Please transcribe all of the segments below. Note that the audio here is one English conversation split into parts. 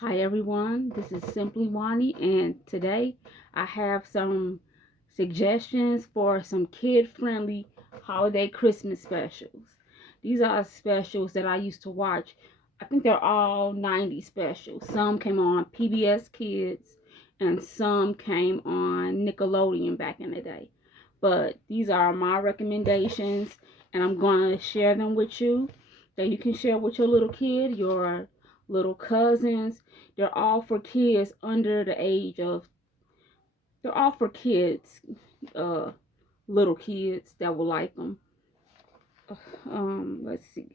Hi everyone, this is Simply Wani, and today I have some suggestions for some kid-friendly holiday Christmas specials. These are specials that I used to watch. I think they're all 90s specials. Some came on PBS Kids and some came on Nickelodeon back in the day. But these are my recommendations and I'm going to share them with you that you can share with your little kid, your little cousins. They're all for kids under the age of, they're all for kids, uh, little kids that will like them. Let's see.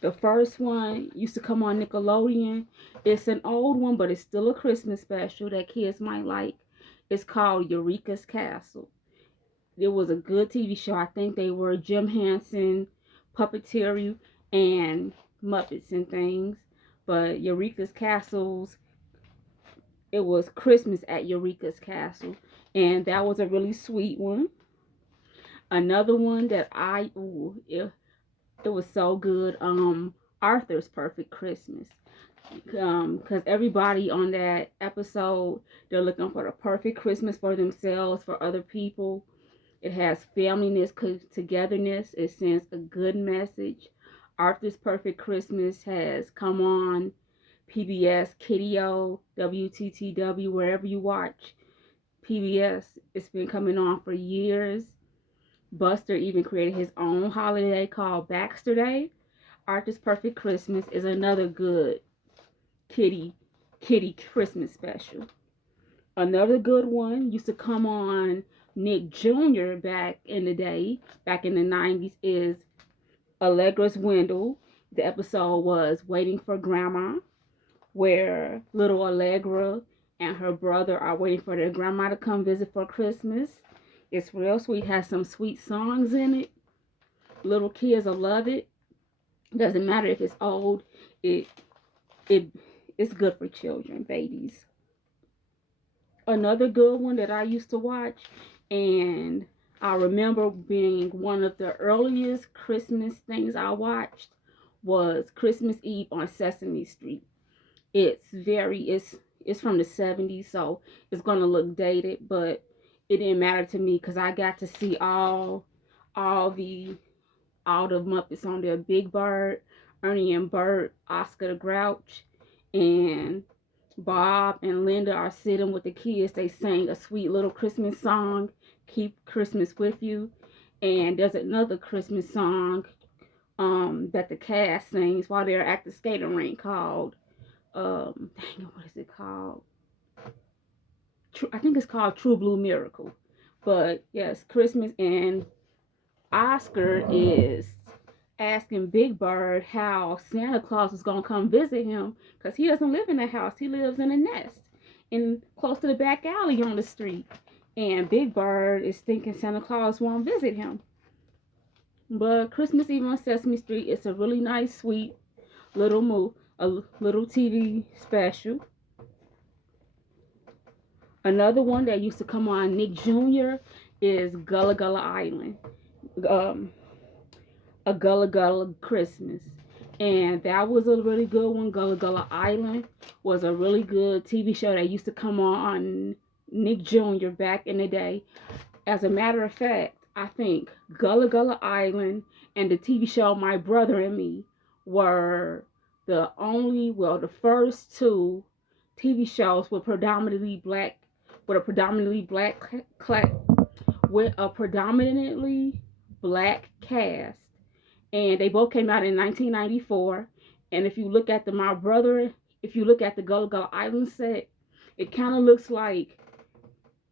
The first one used to come on Nickelodeon. It's an old one, but it's still a Christmas special that kids might like. It's called Eureka's Castle. It was a good TV show. I think they were Jim Henson, Puppeteer, and Muppets and things. But Eureka's Castles, it was Christmas at Eureka's Castle, and that was a really sweet one. Another one that it was so good. Arthur's Perfect Christmas. Because everybody on that episode, they're looking for the perfect Christmas for themselves, for other people. It has familyness, togetherness. It sends a good message. Arthur's Perfect Christmas has come on PBS, Kiddio, WTTW, wherever you watch PBS. It's been coming on for years. Buster even created his own holiday called Baxter Day. Arthur's Perfect Christmas is another good kitty kitty Christmas special. Another good one used to come on Nick Jr. back in the day, back in the 90s, is Allegra's Window. The episode was Waiting for Grandma, where little Allegra and her brother are waiting for their grandma to come visit for Christmas. It's real sweet, has some sweet songs in it. Little kids will love it. Doesn't matter if it's old, it it it's good for children, babies. Another good one that I used to watch, and I remember being one of the earliest Christmas things I watched, was Christmas Eve on Sesame Street. It's from the 70s, so it's gonna look dated, but it didn't matter to me because I got to see all the all the Muppets on there. Big Bird, Ernie and Bert, Oscar the Grouch, and Bob and Linda are sitting with the kids. They sang a sweet little Christmas song, Keep Christmas With You. And there's another Christmas song that the cast sings while they're at the skating rink called, dang, what is it called? I think it's called True Blue Miracle. But yes, Christmas, and Oscar is asking Big Bird how Santa Claus is gonna come visit him because he doesn't live in a house. He lives in a nest in close to the back alley on the street. And Big Bird is thinking Santa Claus won't visit him. But Christmas Eve on Sesame Street is a really nice, sweet little a little TV special. Another one that used to come on Nick Jr. is Gullah Gullah Island. Um, a Gullah Gullah Christmas. And that was a really good one. Gullah Gullah Island was a really good TV show that used to come on Nick Jr. back in the day. As a matter of fact, I think Gullah Gullah Island and the TV show My Brother and Me were the first two TV shows with a predominantly black, with a predominantly black cast, and they both came out in 1994. And if you look at if you look at the Gullah Gullah Island set, it kind of looks like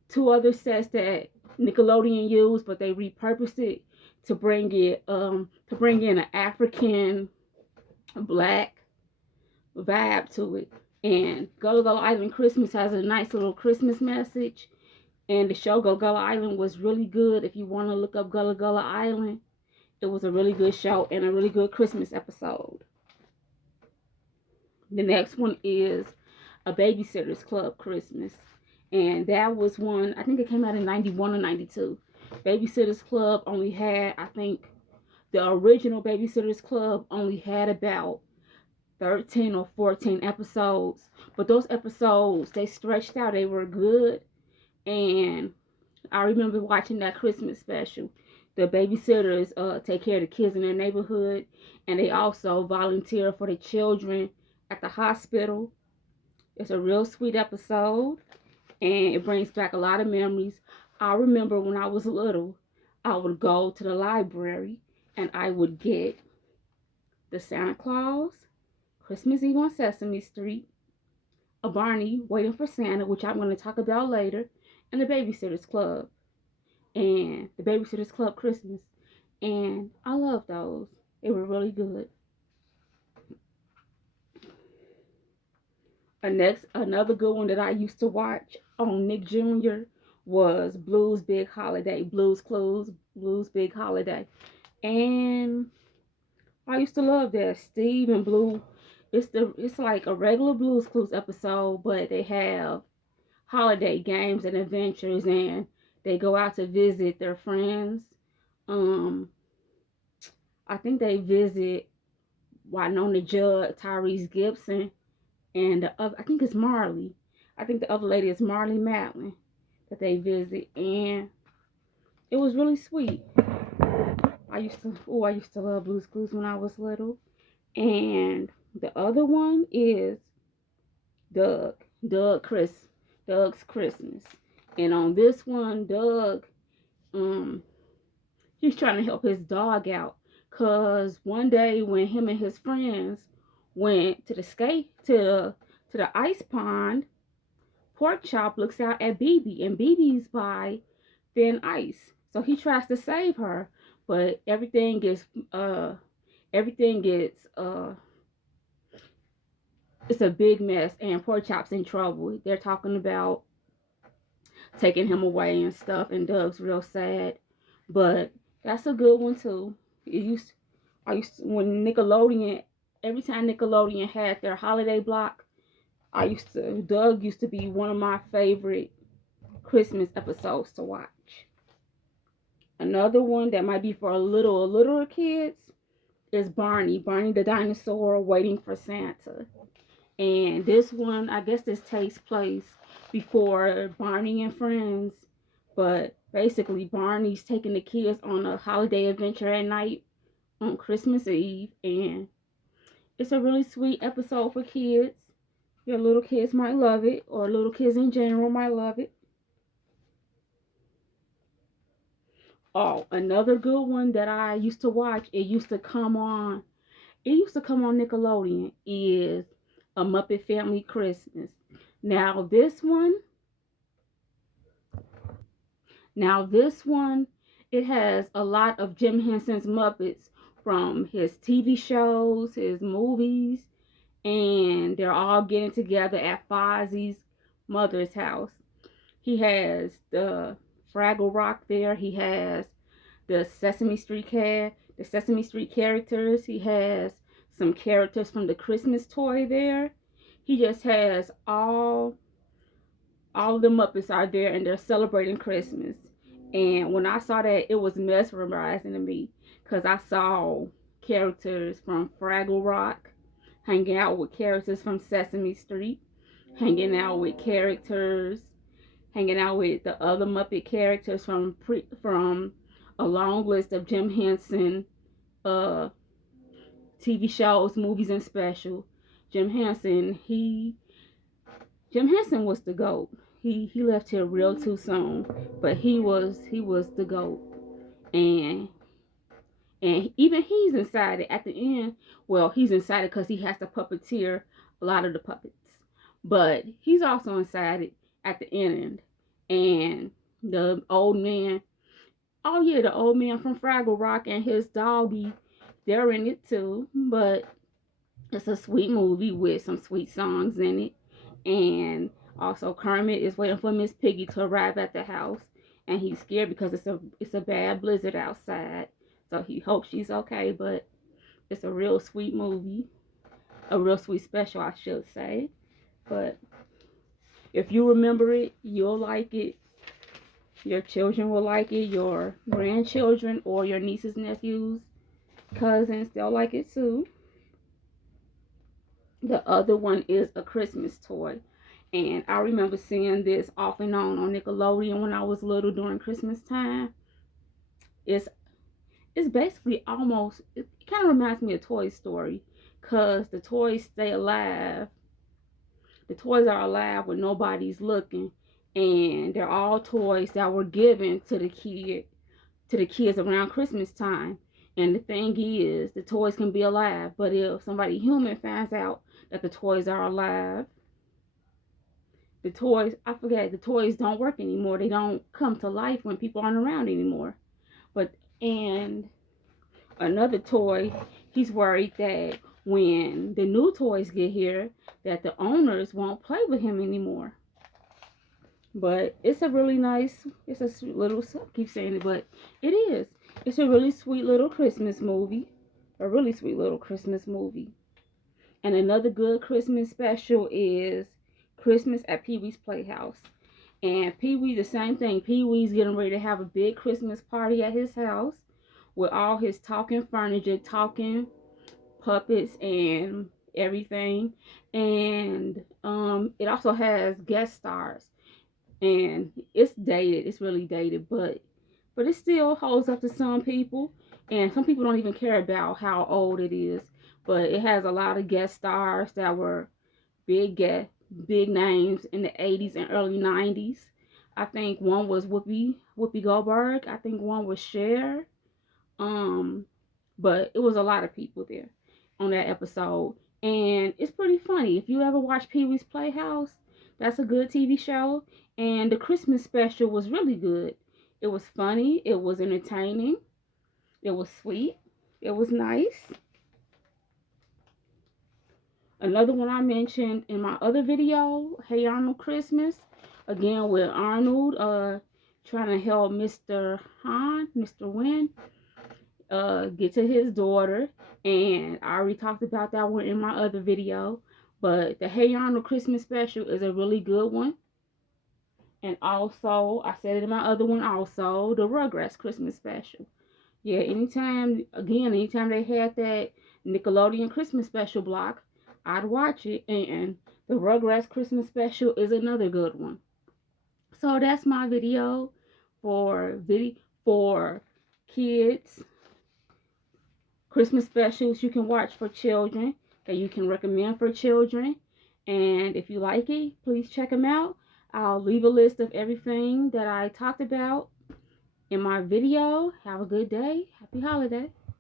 two other sets that Nickelodeon used, but they repurposed it to bring in an African black vibe to it. And Gullah Gullah Island Christmas has a nice little Christmas message. And the show Gullah Gullah Island was really good. If you want to look up Gullah Gullah Island, it was a really good show and a really good Christmas episode. The next one is A Babysitter's Club Christmas. And that was one, I think it came out in 91 or 92. Babysitter's Club only had, I think, the original Babysitter's Club only had about 13 or 14 episodes. But those episodes, they stretched out. They were good. And I remember watching that Christmas special. The babysitters take care of the kids in their neighborhood, and they also volunteer for the children at the hospital. It's a real sweet episode, and it brings back a lot of memories. I remember when I was little, I would go to the library and I would get the Santa Claus, Christmas Eve on Sesame Street, a Barney Waiting for Santa, which I'm going to talk about later, and the Babysitter's Club, and the Babysitter's Club Christmas. And I love those. They were really good. Another good one that I used to watch on Nick Jr. was Blues Big Holiday, Blues Clues, Blues Big Holiday. And I used to love that. Steve and Blue, it's like a regular Blues Clues episode, but they have holiday games and adventures, and they go out to visit their friends. I think they visit Wynonna Judd, Tyrese Gibson, and the other, I think it's Marley. I think the other lady is Marley Matlin that they visit, and it was really sweet. I used to love Blue's Clues when I was little. And the other one is Doug's Christmas. And on this one, Doug, he's trying to help his dog out, cause one day when him and his friends went to the ice pond, Pork Chop looks out at BB, and BB's by thin ice. So he tries to save her, but everything gets it's a big mess, and Pork Chop's in trouble. They're talking about taking him away and stuff, and Doug's real sad. But that's a good one too. When Nickelodeon, every time Nickelodeon had their holiday block, Doug used to be one of my favorite Christmas episodes to watch. Another one that might be for littler kids is Barney the dinosaur waiting for Santa. And this one, I guess this takes place before Barney and Friends, but basically Barney's taking the kids on a holiday adventure at night on Christmas Eve, and it's a really sweet episode for kids. Your little kids might love it, or little kids in general might love it. Oh, another good one that I used to watch, it used to come on Nickelodeon, is A Muppet Family Christmas. Now this one, it has a lot of Jim Henson's Muppets from his TV shows, his movies, and they're all getting together at Fozzie's mother's house. He has the Fraggle Rock there. He has the Sesame Street characters. He has some characters from the Christmas toy there. He just has all the Muppets are there, and they're celebrating Christmas. And when I saw that, it was mesmerizing to me, because I saw characters from Fraggle Rock hanging out with characters from Sesame Street, hanging out with the other Muppet characters from a long list of Jim Henson TV shows, movies, and special. Jim Henson was the GOAT. He left here real too soon, but he was the GOAT. And even he's excited at the end. Well, he's excited because he has to puppeteer a lot of the puppets. But he's also excited at the end. And the old man from Fraggle Rock and his doggy, they're in it too. But it's a sweet movie with some sweet songs in it. And also Kermit is waiting for Miss Piggy to arrive at the house. And he's scared because it's a bad blizzard outside. So he hopes she's okay, but it's a real sweet movie. A real sweet special, I should say. But if you remember it, you'll like it. Your children will like it. Your grandchildren or your nieces, nephews, cousins, they'll like it too. The other one is a Christmas toy. And I remember seeing this off and on Nickelodeon when I was little during Christmas time. It's it's basically almost, it kind of reminds me of Toy Story, because the toys stay alive. The toys are alive when nobody's looking, and they're all toys that were given to the kids around Christmas time. And the thing is, the toys can be alive, but if somebody human finds out that the toys are alive, the toys, I forget, the toys don't work anymore. They don't come to life when people aren't around anymore. But, and another toy, he's worried that when the new toys get here, that the owners won't play with him anymore. But it's a really nice, it's a sweet little, I keep saying it, but it is. It's a really sweet little Christmas movie. A really sweet little Christmas movie. And another good Christmas special is Christmas at Pee-wee's Playhouse. And Pee-wee, the same thing. Pee-wee's getting ready to have a big Christmas party at his house with all his talking furniture, talking puppets, and everything. And it also has guest stars. And it's dated. It's really dated, but it still holds up to some people. And some people don't even care about how old it is. But it has a lot of guest stars that were big names in the 80s and early 90s. I think one was Whoopi Goldberg. I think one was Cher. But it was a lot of people there on that episode. And it's pretty funny. If you ever watch Pee-wee's Playhouse, that's a good TV show. And the Christmas special was really good. It was funny. It was entertaining. It was sweet. It was nice. Another one I mentioned in my other video, Hey Arnold Christmas. Again, with Arnold trying to help Mr. Wynn, get to his daughter. And I already talked about that one in my other video. But the Hey Arnold Christmas special is a really good one. And also, I said it in my other one also, the Rugrats Christmas special. Yeah, anytime they had that Nickelodeon Christmas special block, I'd watch it. And the Rugrats Christmas special is another good one. So that's my video for kids Christmas specials you can watch for children, that you can recommend for children. And if you like it, please check them out. I'll leave a list of everything that I talked about in my video. Have a good day. Happy holiday.